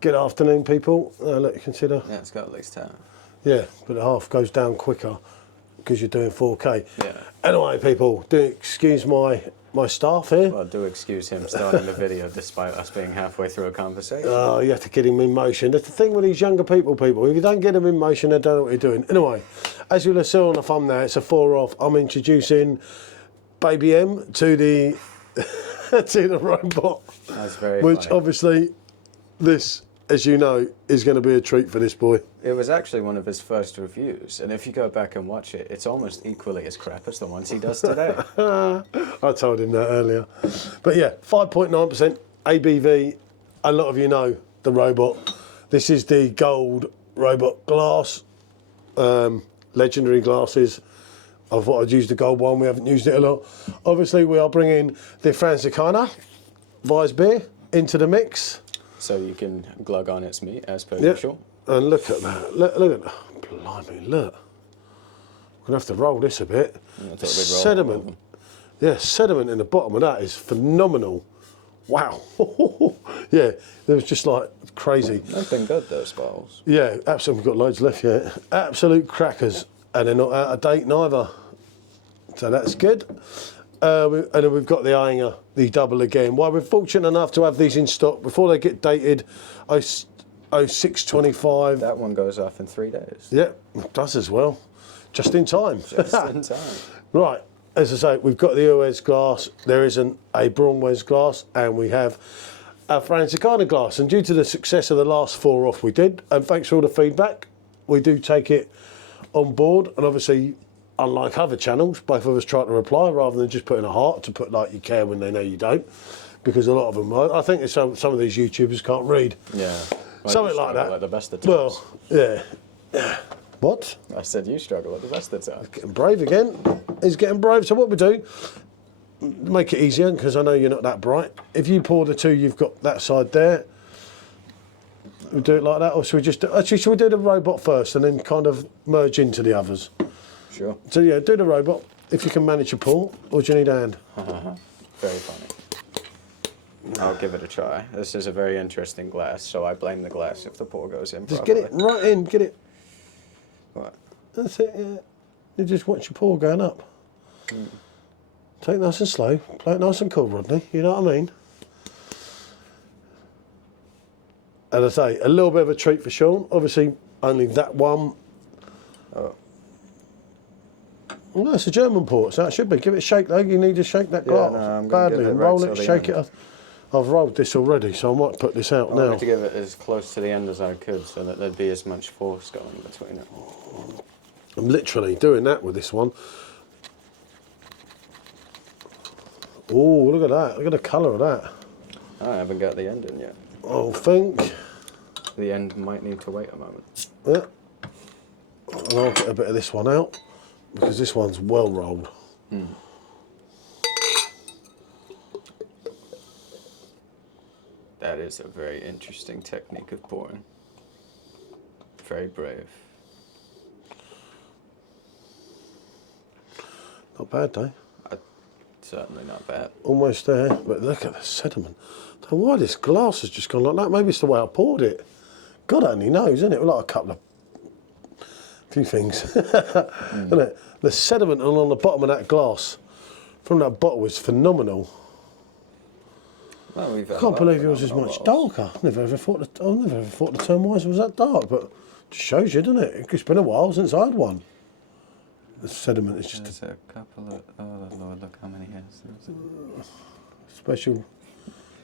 Good afternoon, people. Look, you consider. Yeah, it's got at least 10. Yeah, but the half goes down quicker because you're doing 4K. Yeah. Anyway, people, do excuse my staff here. Well, do excuse him starting the video despite us being halfway through a conversation. Oh, you have to get him in motion. That's the thing with these younger people. If you don't get them in motion, they don't know what you're doing. Anyway, as you'll have seen on the thumbnail, it's a 4-off. I'm introducing Baby M to the to the robot. That's very Which funny. obviously, this, as you know, is going to be a treat for this boy. It was actually one of his first reviews, and if you go back and watch it, it's almost equally as crap as the ones he does today. I told him that earlier. But yeah, 5.9% ABV. A lot of you know the robot. This is the gold robot glass. Legendary glasses. I thought I'd use the gold one. We haven't used it a lot. Obviously, we are bringing the Franziskaner Weissbier into the mix. So you can glug on its meat as per Yep. usual. And look at that. Look at that. Blimey, look. We're going to have to roll this a bit. I thought we'd roll all of Sediment. them. Yeah, sediment in the bottom of that is phenomenal. Wow. Yeah, it was just like crazy. They've been good, those bottles. Yeah, absolutely. We've got loads left yet. Absolute crackers. And they're not out of date neither. So that's good. And then we've got the Ayinger, the double again. Well, we're fortunate enough to have these in stock before they get dated 0625. That one goes off in 3 days. Yeah, it does as well. Just in time. Just in time. Right, as I say, we've got the Urweiss glass, there isn't a BrauWeisse glass, and we have a Franziskaner glass. And due to the success of the last 4-off we did, and thanks for all the feedback, we do take it on board. And obviously, unlike other channels, both of us try to reply rather than just putting a heart to put like you care when they know you don't. Because a lot of them, I think some of these YouTubers can't read. Yeah. Well, Something you like struggle that. At the best of times. Well, yeah. What? I said you struggle at the best of times. Getting brave again. He's getting brave. So what we do, make it easier, because I know you're not that bright. If you pour the two, you've got that side there. We do it like that, or should we just actually should we do the robot first and then kind of merge into the others? Sure. So yeah, do the robot if you can manage your pour, or do you need a hand? Very funny. I'll give it a try. This is a very interesting glass, so I blame the glass if the pour goes in Just properly. get it right in, get it. What? That's it. Yeah. You just watch your pour going up. Take it nice and slow. Play it nice and cool, Rodney. You know what I mean? And I say, a little bit of a treat for Sean. Obviously, only that one. Oh. Well, no, it's a German port, so it should be. Give it a shake, though. You need to shake that Yeah, glass no, I'm gonna badly. give it And right roll till it, the shake end. it. I've rolled this already, so I might put this out I now. wanted to give it as close to the end as I could so that there'd be as much force going between it. I'm literally doing that with this one. Oh, look at that. Look at the colour of that. I haven't got the end in yet. I think. The end might need to wait a moment. Yeah. And I'll get a bit of this one out because this one's well rolled. That is a very interesting technique of pouring. Very brave. Not bad, though. Certainly not bad. Almost there, but look at the sediment. I don't know why this glass has just gone like that. Maybe it's the way I poured it. God only knows, isn't it? Like a couple of few things. Isn't it? The sediment along the bottom of that glass from that bottle is phenomenal. Well, we've I can't believe yours is much darker. I've never ever thought the Turmweiss was that dark, but it just shows you, doesn't it? It's been a while since I had one. The sediment is just There's a couple of... Oh, Lord, look how many hairs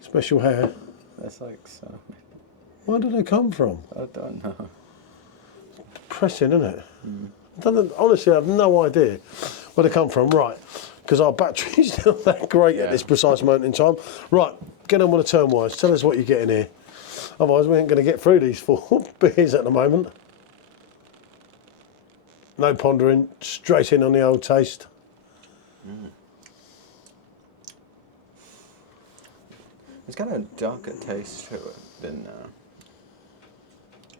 special hair. That's like so... Where do they come from? I don't know. Depressing, isn't it? Honestly, I have no idea where they come from. Right, because our battery's not that great at this precise moment in time. Right, get on with the Turmweiss. Tell us what you're getting here. Otherwise, we ain't going to get through these 4 beers at the moment. No pondering, straight in on the old taste. It's got a darker taste to it than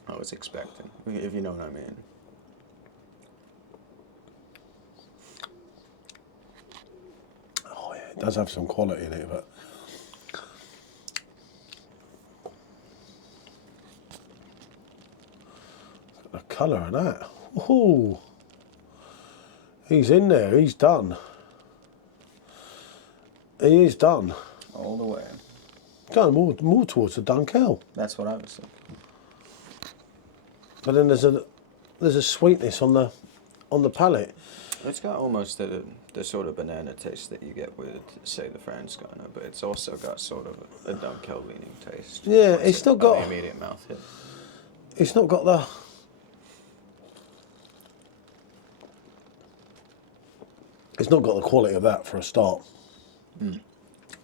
I was expecting, if you know what I mean. Oh yeah, it does have some quality in it, but colour of that. Ooh. He's in there, he's done. He is done. All the way. Going more towards the Dunkel. That's what I was thinking. But then there's a sweetness on the palate. It's got almost the sort of banana taste that you get with, say, the Franziskaner, but it's also got sort of a Dunkel leaning taste. Yeah, it's not got the immediate mouth hit. It's not got the. It's not got the quality of that for a start.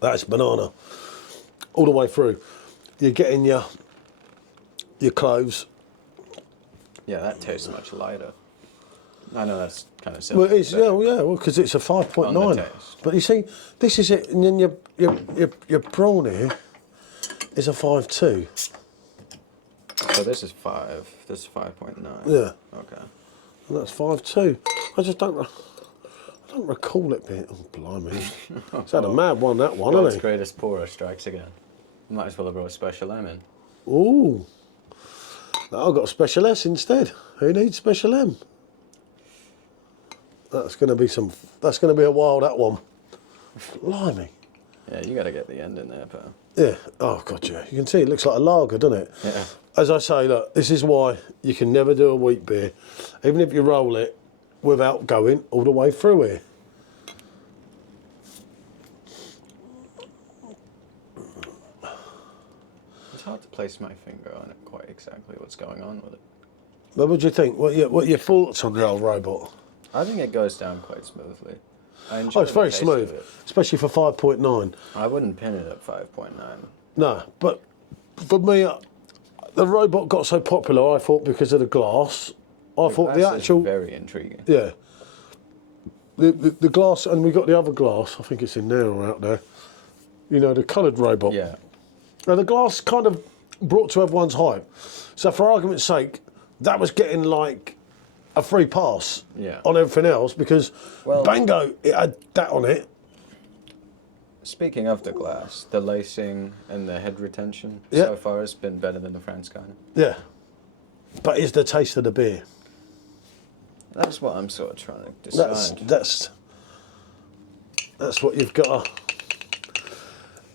That's banana all the way through. You're getting your cloves. Yeah, that tastes much lighter. I know that's kind of simple. Well, it's well, because it's a 5.9. But you see, this is it, and then your prawn here is a 5.2. So this is 5. This is 5.9. Yeah. Okay. And that's 5.2. I just don't recall it being. Oh, blimey! It's had a mad one, that one, World's hasn't it? greatest pourer strikes again. Might as well have brought a special M in. Ooh. No, I've got a special S instead. Who needs special M? That's going to be a while, that one. Blimey. Yeah, you got to get the end in there, pal. Yeah. Oh, God, yeah. You can see it looks like a lager, doesn't it? Yeah. As I say, look, this is why you can never do a wheat beer, even if you roll it, without going all the way through here. It's hard to place my finger on it quite exactly what's going on with it. But what do you think? What are your thoughts on the old robot? I think it goes down quite smoothly. I enjoy It's very smooth, especially for 5.9. I wouldn't pin it at 5.9. No, but for me, the robot got so popular, I thought, because of the glass. I thought the actual... is very intriguing. Yeah. The glass, and we got the other glass, I think it's in there or out there. You know, the coloured robot. Yeah. Now, the glass kind of brought to everyone's hype. So, for argument's sake, that was getting like a free pass on everything else because, bango, it had that on it. Speaking of the glass, the lacing and the head retention so far has been better than the Franziskaner. Yeah. But it's the taste of the beer. That's what I'm sort of trying to decide. That's what you've got to,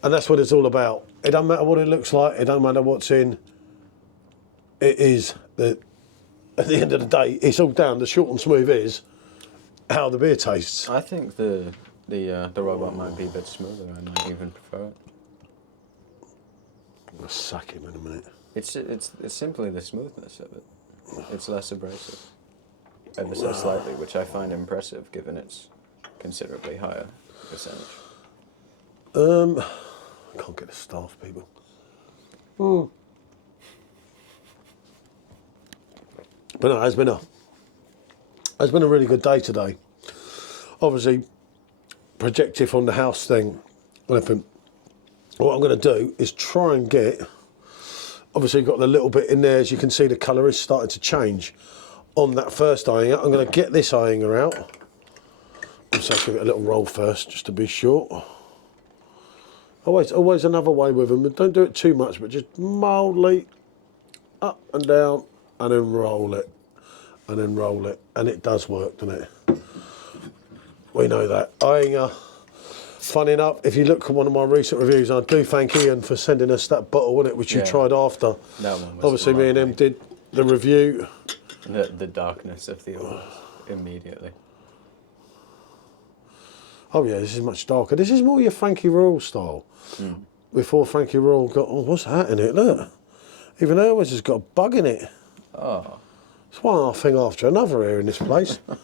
and that's what it's all about. It doesn't matter what it looks like, it don't matter what's in. It is at the end of the day, it's all down. The short and smooth is how the beer tastes. I think the robot might be a bit smoother. I might even prefer it. I'll suck him in a minute. It's simply the smoothness of it. It's less abrasive, ever so slightly, which I find impressive given its considerably higher percentage. I can't get the staff, people. But no, it's been a really good day today. Obviously, projective on the house thing. What I'm going to do is try and get. Obviously, got the little bit in there. As you can see, the colour is starting to change on that first Ayinger. I'm going to get this Ayinger out. So I'll give it a little roll first, just to be sure. Always another way with them, but don't do it too much, but just mildly up and down, and then roll it, and then roll it, and it does work, doesn't it? We know that. Ayinger, funny enough, if you look at one of my recent reviews, I do thank Ian for sending us that bottle, which you tried after. That one was obviously, me and him did the review. The darkness of the oil immediately. Oh yeah, this is much darker. This is more your Frankie Royal style. Before Frankie Royal got, what's that in it? Look, even Urweiss has got a bug in it. Oh. It's one thing after another here in this place. At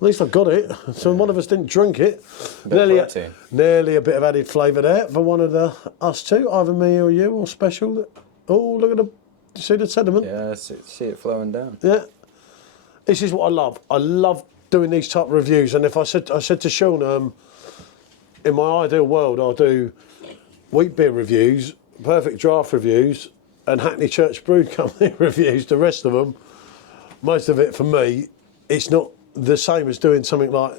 least I got it. So one of us didn't drink it. Nearly a bit of added flavour there for one of us two, either me or you, or special. Oh, look at you see the sediment? Yeah, see it flowing down. Yeah. This is what I love. I love doing these type of reviews. And if I said to Sean, in my ideal world, I'll do wheat beer reviews, Perfectdraft reviews, and Hackney Church Brew Company reviews. The rest of them, most of it for me, it's not the same as doing something like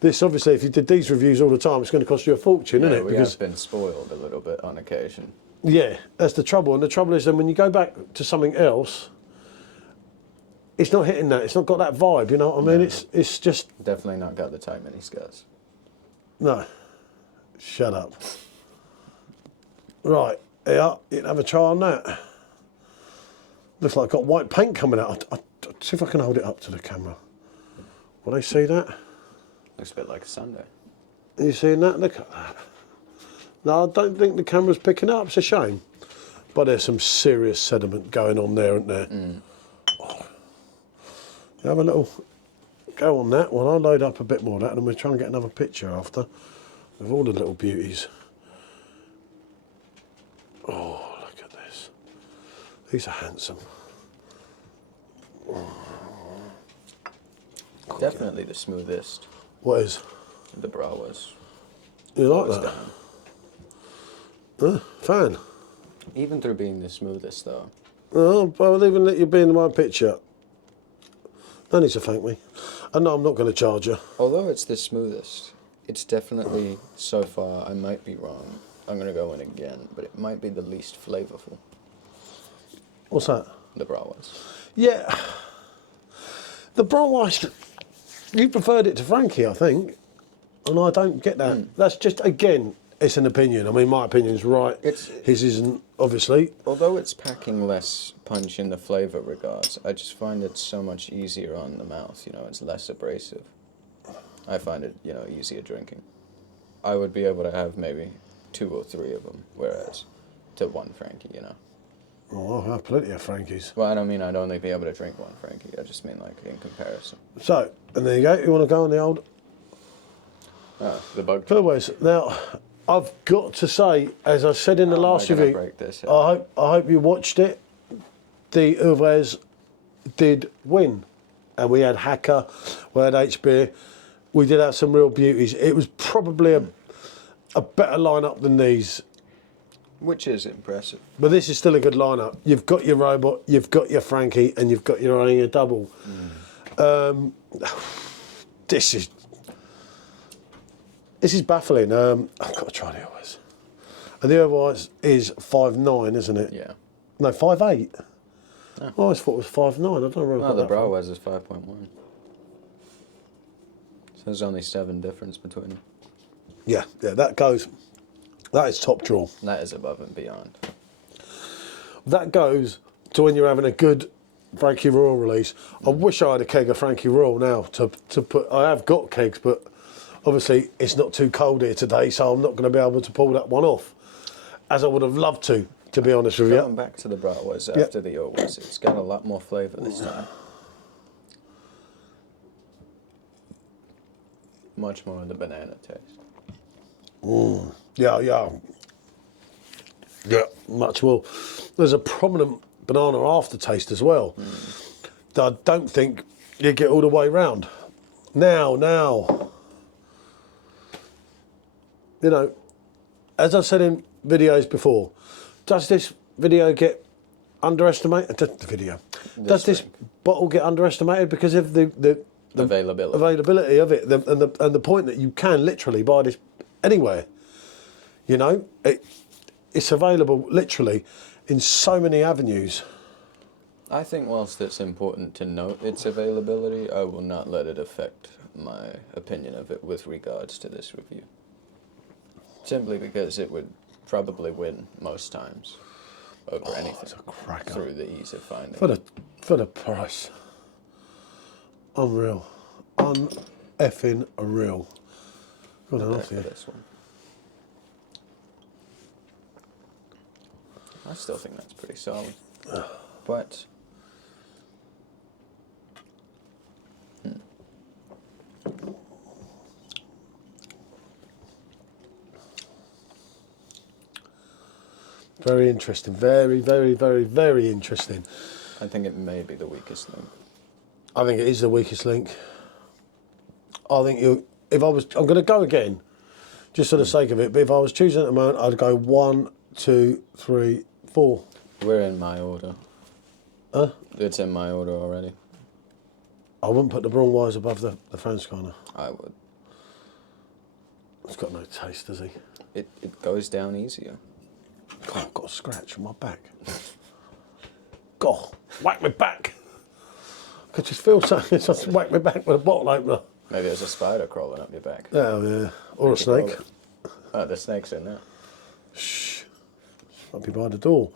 this. Obviously, if you did these reviews all the time, it's going to cost you a fortune, isn't it? We have been spoiled a little bit on occasion. Yeah, that's the trouble. And the trouble is then when you go back to something else, it's not hitting that. It's not got that vibe. You know what I mean? It's just Definitely not got the tight mini skirts. no. Shut up. Right, yeah, you can have a try on that. Looks like I've got white paint coming out. I'll see if I can hold it up to the camera. Will they see that? Looks a bit like a Sunday. Are you seeing that? Look at that. No, I don't think the camera's picking up. It's a shame. But there's some serious sediment going on there, isn't there? Oh. You have a little go on that one. I'll load up a bit more of that and we'll try and get another picture after of all the little beauties. Oh, look at this. These are handsome. Definitely the smoothest. What is? The BrauWeisse. You like that? Huh? Fan? Even through being the smoothest though. Oh, but I'll even let you be in my picture. No need to thank me. And no, I'm not going to charge you. Although it's the smoothest, it's definitely, so far, I might be wrong. I'm going to go in again, but it might be the least flavourful. What's that? The BrauWeisse. Yeah. The BrauWeisse, you preferred it to Frankie, I think. And I don't get that. That's just, again, it's an opinion. I mean, my opinion's right. His isn't, obviously. Although it's packing less punch in the flavour regards, I just find it so much easier on the mouth, you know, it's less abrasive. I find it, you know, easier drinking. I would be able to have maybe 2 or 3 of them, whereas to one Frankie, you know. Oh, I have plenty of Frankies. Well, I don't mean I'd only be able to drink one Frankie, I just mean like in comparison. So, and there you go. You want to go on the old The bug. Turmweiss. Now, I've got to say, as I said in the last review, Break this, I hope you watched it. The Urweiss did win, and we had Hacker, we had HB, we did have some real beauties. It was probably a better lineup than these. Which is impressive. But this is still a good lineup. You've got your robot, you've got your Frankie, and you've got your Ayinger double. This is baffling. I've got to try the Urweiss. And the Urweiss is 5'9", isn't it? Yeah. No, 5'8". Oh. I always thought it was 5'9". I don't know where I No, got the that from. BrauWeisse is 5.1. So there's only 7 difference between them. Yeah, that is top draw. That is above and beyond. That goes to when you're having a good Frankie Royal release. I wish I had a keg of Frankie Royal now to put. I have got kegs, but obviously it's not too cold here today, so I'm not going to be able to pull that one off, as I would have loved to be honest with you. Going back to the BrauWeisse after the Urweiss, it's got a lot more flavour this time. Much more of the banana taste. Yeah, much more. There's a prominent banana aftertaste as well that I don't think you get all the way round. Now, you know, as I said in videos before, does this video get underestimated? Does this bottle get underestimated because of the availability of it, and the point that you can literally buy this anywhere? You know, it's available literally in so many avenues. I think whilst it's important to note its availability, I will not let it affect my opinion of it with regards to this review. Simply because it would probably win most times over anything. It's a cracker. Through the ease of finding. For the price. Unreal. Uneffing real. Got an off here. This one. I still think that's pretty solid. But very interesting. Very, very, very, very interesting. I think it may be the weakest link. I think it is the weakest link. I think I'm going to go again, just for the sake of it. But if I was choosing at the moment, I'd go 1, 2, 3, 4. We're in my order. Huh? It's in my order already. I wouldn't put the BrauWeisse above the Franziskaner. I would. It's got no taste, does he? It goes down easier. God, I've got a scratch on my back. God, whack me back. could just feel something. It's just whack me back with a bottle opener. Maybe it was a spider crawling up your back. Oh, yeah. Or a snake. Oh, the snake's in there. Shh. Might be by the door.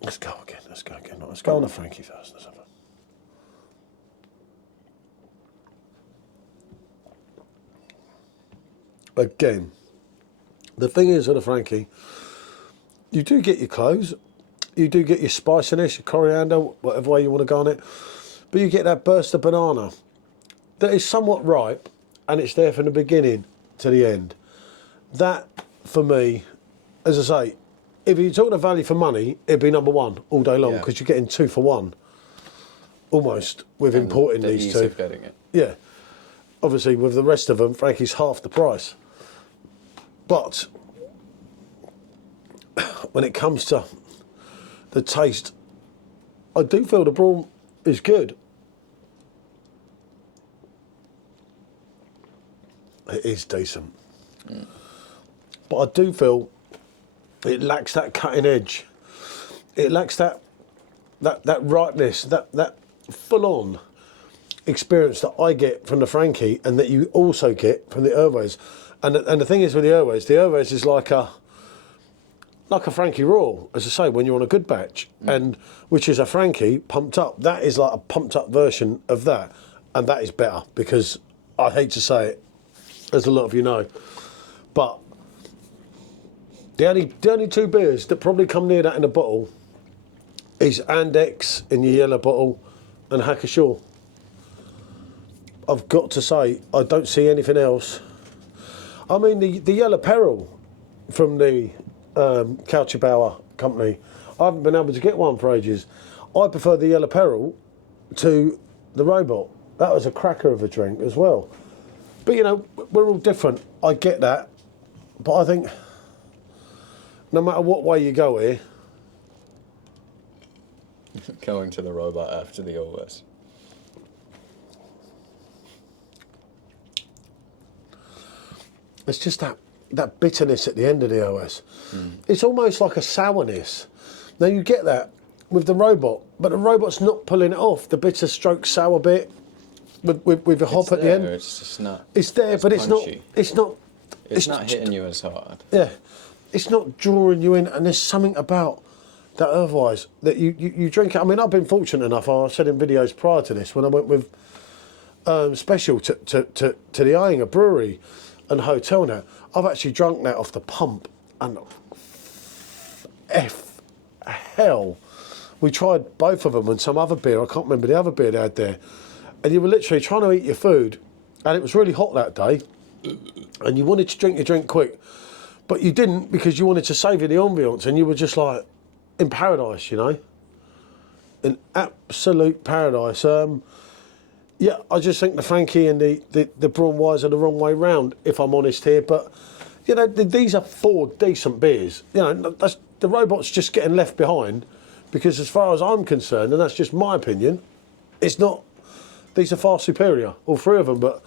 Let's go again. Let's go again. Let's go on the Frankie first. Let's have a... Again, the thing is with a Frankie, you do get your cloves, you do get your spiciness, your coriander, whatever way you want to go on it, but you get that burst of banana that is somewhat ripe, and it's there from the beginning to the end. That, for me, as I say, if you're talking about value for money, it'd be number one all day long, because you're getting 2 for 1, almost, with And importing the these ease two. of getting it. Yeah. Obviously, with the rest of them, Frankie's half the price. But when it comes to the taste, I do feel the brawn is good. It is decent. But I do feel it lacks that cutting edge. It lacks that ripeness, that full-on experience that I get from the Frankie and that you also get from the Urweiss. And the thing is with the Urweiss is like a Frankie Raw, as I say, when you're on a good batch, and which is a Frankie pumped up. That is like a pumped up version of that, and that is better, because I hate to say it, as a lot of you know, but the only 2 beers that probably come near that in a bottle is Andex in your yellow bottle and Hacker-Shaw. I've got to say, I don't see anything else. I mean, the Yellow Peril from the Kuchlbauer company, I haven't been able to get one for ages. I prefer the Yellow Peril to the Robot. That was a cracker of a drink as well. But, you know, we're all different. I get that. But I think no matter what way you go here... Going to the Robot after the Urweiss. It's just that bitterness at the end of the Urweiss. It's almost like a sourness. Now you get that with the Robot, but the Robot's not pulling it off. The bitter stroke sour bit with the hop at the end. It's just not. It's there, but punchy. it's not. It's not hitting you as hard. Yeah, it's not drawing you in, and there's something about that Urweiss that you drink it. I mean, I've been fortunate enough. I said in videos prior to this when I went with Special to the Ayinger brewery and hotel now, I've actually drunk that off the pump, and hell, we tried both of them and some other beer, I can't remember the other beer they had there, and you were literally trying to eat your food, and it was really hot that day, and you wanted to drink your drink quick, but you didn't because you wanted to savour the ambience, and you were just like in paradise, you know, in absolute paradise. Yeah, I just think the Frankie and the BrauWeisse are the wrong way round, if I'm honest here. But, you know, these are 4 decent beers. You know, the Robot's just getting left behind because as far as I'm concerned, and that's just my opinion, it's not... These are far superior, all 3 of them, but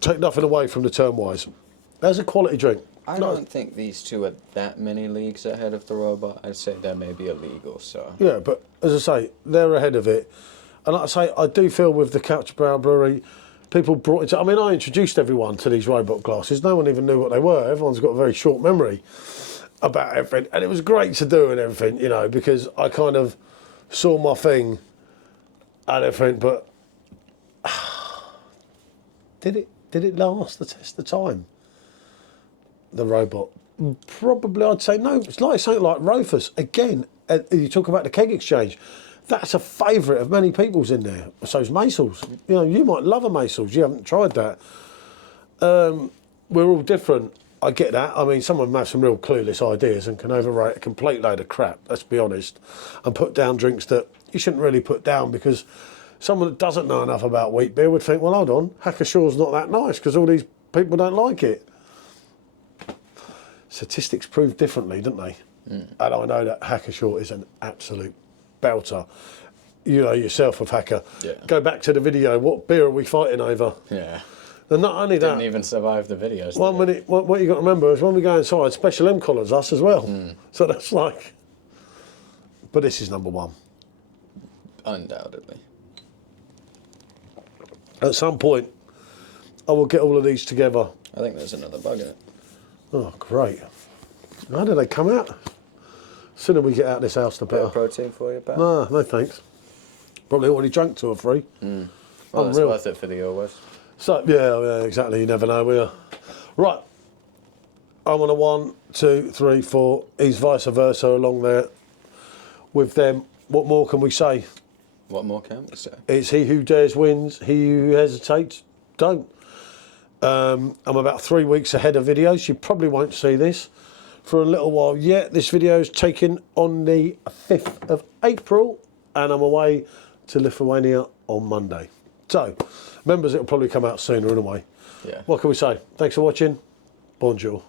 take nothing away from the Turmweiss. There's a quality drink. I don't think these 2 are that many leagues ahead of the Robot. I'd say there may be a league or so. Yeah, but as I say, they're ahead of it. And like I say, I do feel with the Kuchlbauer brewery, people brought it to... I mean, I introduced everyone to these Robot glasses. No one even knew what they were. Everyone's got a very short memory about everything. And it was great to do and everything, you know, because I kind of saw my thing and everything, but... Did it last the test of time? The Robot? Probably, I'd say no. It's like something like Rufus. Again, you talk about the keg exchange. That's a favourite of many people's in there. So's Macel's. You know, you might love a Macel's. You haven't tried that. We're all different. I get that. I mean, some of them have some real clueless ideas and can overrate a complete load of crap, let's be honest, and put down drinks that you shouldn't really put down, because someone that doesn't know enough about wheat beer would think, well, hold on, Hacker-Shaw's not that nice because all these people don't like it. Statistics prove differently, don't they? And I know that Hacker-Shaw is an absolute belter. You know yourself of Hacker. Yeah. Go back to the video. What beer are we fighting over? Yeah. And not only that, Didn't even survive the videos. one minute, what you got to remember is when we go inside, Special M collars us as well. So that's like, but this is number 1. Undoubtedly. At some point, I will get all of these together. I think there's another bug in it. Oh, great. How do they come out? The sooner we get out of this house, the Bit better. of protein for you, pal? No, no thanks. Probably already drunk 2 or 3. Well, it's Unreal. worth it for the Urweiss. So, yeah, exactly. You never know, will you? Right. I'm on a 1, 2, 3, 4. He's vice versa along there with them. What more can we say? What more can we say? It's he who dares wins, he who hesitates don't. I'm about 3 weeks ahead of videos. You probably won't see this for a little while yet. This video is taken on the 5th of April and I'm away to Lithuania on Monday. So, members, it'll probably come out sooner anyway. Yeah. What can we say? Thanks for watching. Bonjour.